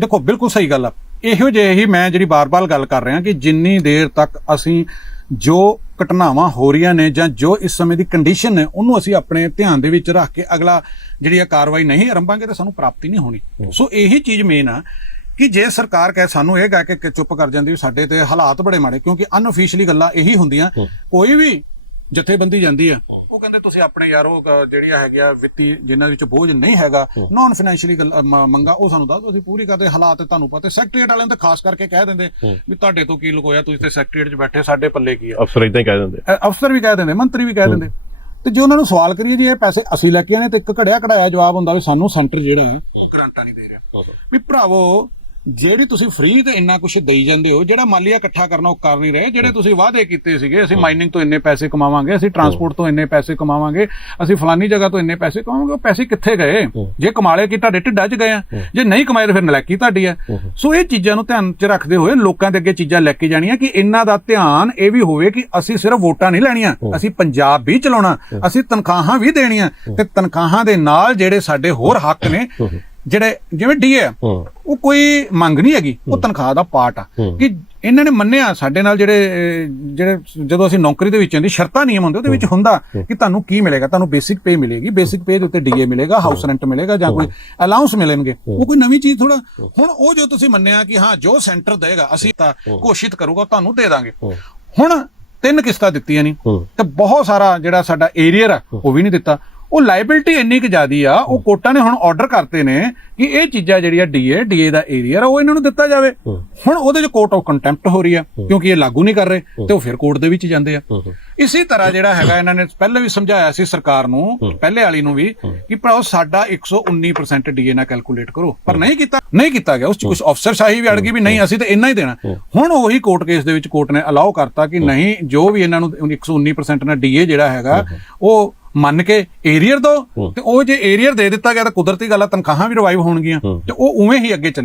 ਦੇਖੋ ਬਿਲਕੁਲ ਸਹੀ ਗੱਲ ਆ। ਇਹੋ ਜਿਹੇ ਹੀ ਮੈਂ ਜਿਹੜੀ ਬਾਰ-ਬਾਰ ਗੱਲ ਕਰ ਰਿਹਾ ਕਿ ਜਿੰਨੀ ਦੇਰ ਤੱਕ ਅਸੀਂ ਜੋ ਘਟਨਾਵਾਂ ਹੋ ਰਹੀਆਂ ਨੇ ਜਾਂ ਜੋ ਇਸ ਸਮੇਂ ਦੀ ਕੰਡੀਸ਼ਨ ਹੈ ਉਹਨੂੰ ਅਸੀਂ ਆਪਣੇ ਧਿਆਨ ਦੇ ਵਿੱਚ ਰੱਖ ਕੇ ਅਗਲਾ ਜਿਹੜੀ ਆ ਕਾਰਵਾਈ ਨਹੀਂ ਆਰੰਭਾਂਗੇ ਤਾਂ ਸਾਨੂੰ ਪ੍ਰਾਪਤੀ ਨਹੀਂ ਹੋਣੀ। ਸੋ ਇਹੀ ਚੀਜ਼ ਮੇਨ ਆ ਕਿ ਜੇ ਸਰਕਾਰ ਕਹੇ ਸਾਨੂੰ ਇਹ ਕਹਿ ਕੇ ਚੁੱਪ ਕਰ ਜਾਂਦੀ ਸਾਡੇ ਤੇ ਹਾਲਾਤ ਬੜੇ ਮਾੜੇ ਕਿਉਂਕਿ ਅਨਅਫੀਸ਼ੀਅਲੀ ਗੱਲਾਂ ਇਹੀ ਹੁੰਦੀਆਂ। ਕੋਈ ਵੀ ਜਥੇਬੰਦੀ ਜਾਂਦੀ ਆ ਤੁਸੀਂ ਆਪਣੇ ਯਾਰ ਉਹ ਜਿਹੜੀਆਂ ਹੈਗੀਆਂ ਵਿੱਤੀ ਜਿਨ੍ਹਾਂ ਵਿੱਚ ਬੋਝ ਨਹੀਂ ਹੈਗਾ ਨਾਨ ਫਾਈਨੈਂਸ਼ੀਅਲੀ ਮੰਗਾ ਉਹ ਸਾਨੂੰ ਦੱਸ ਅਸੀਂ ਪੂਰੀ ਕਰਦੇ ਹਾਲਾਤ ਤੁਹਾਨੂੰ ਪਤਾ ਸੈਕਟਰੀਏਟ ਵਾਲਿਆਂ ਨੂੰ ਤਾਂ ਖਾਸ ਕਰਕੇ ਕਹਿ ਦਿੰਦੇ ਵੀ ਤੁਹਾਡੇ ਤੋਂ ਕੀ ਲੁਕੋਇਆ ਤੁਸੀਂ ਤੇ ਸੈਕਟਰੀਏਟ 'ਚ ਬੈਠੇ ਸਾਡੇ ਪੱਲੇ ਕੀ ਆ? ਅਫਸਰ ਇਦਾਂ ਹੀ ਕਹਿ ਦਿੰਦੇ। ਅਫਸਰ ਵੀ ਕਹਿ ਦਿੰਦੇ ਮੰਤਰੀ ਵੀ ਕਹਿ ਦਿੰਦੇ। ਤੇ ਜੇ ਉਹਨਾਂ ਨੂੰ ਸਵਾਲ ਕਰੀਏ ਜੀ ਇਹ ਪੈਸੇ ਅਸੀਂ ਲੈ ਕੇ ਆਨੇ ਤੇ ਇੱਕ ਘੜਿਆ ਘੜਾਇਆ ਜਵਾਬ ਹੁੰਦਾ ਵੀ ਸਾਨੂੰ ਸੈਂਟਰ ਜਿਹੜਾ ਹੈ ਉਹ ਗਰੰਟਾਂ ਨਹੀਂ ਦੇ ਰਿਹਾ। ਵੀ ਭਰਾਵੋ ਜਿਹੜੀ ਤੁਸੀਂ ਫ੍ਰੀ ਤੇ ਇੰਨਾ ਕੁਝ ਦੇਈ ਜਾਂਦੇ ਹੋ ਜਿਹੜਾ ਮਾਲੀਆ ਇਕੱਠਾ ਕਰਨਾ ਉਹ ਕਰ ਨਹੀਂ ਰਹੇ ਜਿਹੜੇ ਤੁਸੀਂ ਵਾਅਦੇ ਕੀਤੇ ਸੀਗੇ ਅਸੀਂ ਮਾਈਨਿੰਗ ਤੋਂ ਇੰਨੇ ਪੈਸੇ ਕਮਾਵਾਂਗੇ ਅਸੀਂ ਟਰਾਂਸਪੋਰਟ ਤੋਂ ਇੰਨੇ ਪੈਸੇ ਕਮਾਵਾਂਗੇ ਅਸੀਂ ਫਲਾਨੀ ਜਗ੍ਹਾ ਤੋਂ ਇੰਨੇ ਪੈਸੇ ਕਮਾਵਾਂਗੇ ਉਹ ਪੈਸੇ ਕਿੱਥੇ ਗਏ? ਜੇ ਕਮਾਲੇ ਕਿ ਤੁਹਾਡੇ ਢਿੱਡਾਂ 'ਚ ਗਏ ਆ ਜੇ ਨਹੀਂ ਕਮਾਏ ਤਾਂ ਫਿਰ ਨਲਾਇਕੀ ਤੁਹਾਡੀ ਆ। ਸੋ ਇਹ ਚੀਜ਼ਾਂ ਨੂੰ ਧਿਆਨ 'ਚ ਰੱਖਦੇ ਹੋਏ ਲੋਕਾਂ ਦੇ ਅੱਗੇ ਚੀਜ਼ਾਂ ਲੈ ਕੇ ਜਾਣੀਆਂ ਕਿ ਇਹਨਾਂ ਦਾ ਧਿਆਨ ਇਹ ਵੀ ਹੋਵੇ ਕਿ ਅਸੀਂ ਸਿਰਫ ਵੋਟਾਂ ਨਹੀਂ ਲੈਣੀਆਂ ਅਸੀਂ ਪੰਜਾਬ ਵੀ ਚਲਾਉਣਾ ਅਸੀਂ ਤਨਖਾਹਾਂ ਵੀ ਦੇਣੀਆਂ ਤੇ ਤਨਖਾਹਾਂ ਦੇ ਨਾਲ ਜਿਹੜੇ ਸਾਡੇ ਹੋਰ ਹੱਕ ਨੇ ਜਿਹੜੇ ਜਿਵੇਂ ਡੀਏ ਉਹ ਕੋਈ ਮੰਗ ਨਹੀਂ ਹੈਗੀ ਉਹ ਤਨਖਾਹ ਦਾ ਪਾਰਟ ਆ। ਕਿ ਇਹਨਾਂ ਨੇ ਮੰਨਿਆ ਸਾਡੇ ਨਾਲ ਜਿਹੜੇ ਜਿਹੜੇ ਜਦੋਂ ਅਸੀਂ ਨੌਕਰੀ ਦੇ ਵਿੱਚ ਆਂਦੀ ਸ਼ਰਤਾਂ ਨਿਯਮ ਹੁੰਦੇ ਉਹਦੇ ਵਿੱਚ ਹੁੰਦਾ ਕਿ ਤੁਹਾਨੂੰ ਕੀ ਮਿਲੇਗਾ ਤੁਹਾਨੂੰ ਬੇਸਿਕ ਪੇ ਮਿਲੇਗੀ ਬੇਸਿਕ ਪੇ ਦੇ ਉੱਤੇ ਡੀਏ ਮਿਲੇਗਾ ਹਾਊਸ ਰੈਂਟ ਮਿਲੇਗਾ ਜਾਂ ਕੋਈ ਅਲਾਉਂਸ ਮਿਲਣਗੇ। ਉਹ ਕੋਈ ਨਵੀਂ ਚੀਜ਼ ਥੋੜਾ ਹੁਣ ਉਹ ਜੋ ਤੁਸੀਂ ਮੰਨਿਆ ਕਿ ਹਾਂ ਜੋ ਸੈਂਟਰ ਦੇਗਾ ਅਸੀਂ ਤਾਂ ਘੋਸ਼ਿਤ ਕਰੂਗਾ ਤੁਹਾਨੂੰ ਦੇ ਦਾਂਗੇ। ਹੁਣ ਤਿੰਨ ਕਿਸ਼ਤਾਂ ਦਿੱਤੀਆਂ ਨਹੀਂ ਤੇ ਬਹੁਤ ਸਾਰਾ ਜਿਹੜਾ ਸਾਡਾ ਏਰੀਅਰ ਆ ਉਹ ਵੀ ਨਹੀਂ ਦਿੱਤਾ। ਉਹ ਲਾਇਬਿਲਟੀ ਇੰਨੀ ਕੁ ਜ਼ਿਆਦੀ ਆ ਉਹ ਕੋਰਟਾਂ ਨੇ ਹੁਣ ਆਰਡਰ ਕਰਤੇ ਨੇ ਕਿ ਇਹ ਚੀਜ਼ਾਂ ਜਿਹੜੀਆਂ ਡੀਏ ਡੀਏ ਦਾ ਏਰੀਅਰ ਆ ਉਹ ਇਹਨਾਂ ਨੂੰ ਦਿੱਤਾ ਜਾਵੇ। ਹੁਣ ਉਹਦੇ ਚ ਕੋਰਟ ਆਫ ਕੰਟੈਂਪਟ ਹੋ ਰਹੀ ਆ ਕਿਉਂਕਿ ਇਹ ਲਾਗੂ ਨਹੀਂ ਕਰ ਰਹੇ ਤੇ ਉਹ ਫਿਰ ਕੋਰਟ ਦੇ ਵਿੱਚ ਜਾਂਦੇ ਆ। ਇਸੇ ਤਰ੍ਹਾਂ ਜਿਹੜਾ ਹੈਗਾ ਇਹਨਾਂ ਨੇ ਪਹਿਲੇ ਵੀ ਸਮਝਾਇਆ ਸੀ ਸਰਕਾਰ ਨੂੰ ਪਹਿਲੇ ਵਾਲੀ ਨੂੰ ਵੀ ਕਿ ਭਰਾਓ ਸਾਡਾ 119% ਡੀਏ ਨਾਲ ਕੈਲਕੂਲੇਟ ਕਰੋ। ਪਰ ਨਹੀਂ ਕੀਤਾ ਨਹੀਂ ਕੀਤਾ ਗਿਆ। ਉਸ ਚ ਕੁਝ ਅਫਸਰਸ਼ਾਹੀ ਵੀ ਅੜ ਗਈ ਵੀ ਨਹੀਂ ਅਸੀਂ ਤਾਂ ਇੰਨਾ ਹੀ ਦੇਣਾ। ਹੁਣ ਉਹੀ ਕੋਰਟ ਕੇਸ ਦੇ ਵਿੱਚ ਕੋਰਟ ਨੇ ਅਲਾਉ ਕਰਤਾ ਕਿ ਨਹੀਂ ਜੋ ਵੀ ਇਹਨਾਂ ਨੂੰ 119% ਨਾਲ ਡੀਏ ਜਿਹੜਾ ਹੈਗਾ ਉਹ ਮੰਨ ਕੇ ਏਰੀਅਰ ਦੋ ਤੇ ਉਹ ਜੇ ਏਰੀਅਰ ਦੇ ਦਿੱਤਾ ਗਿਆ ਤਾਂ ਕੁਦਰਤੀ ਗੱਲ ਆ ਤਨਖਾਹਾਂ ਵੀ ਰਿਵਾਈਵ ਹੋਣਗੀਆਂ ਤੇ ਉਹ ਉਵੇਂ ਹੀ ਅੱਗੇ ਚੱਲੇ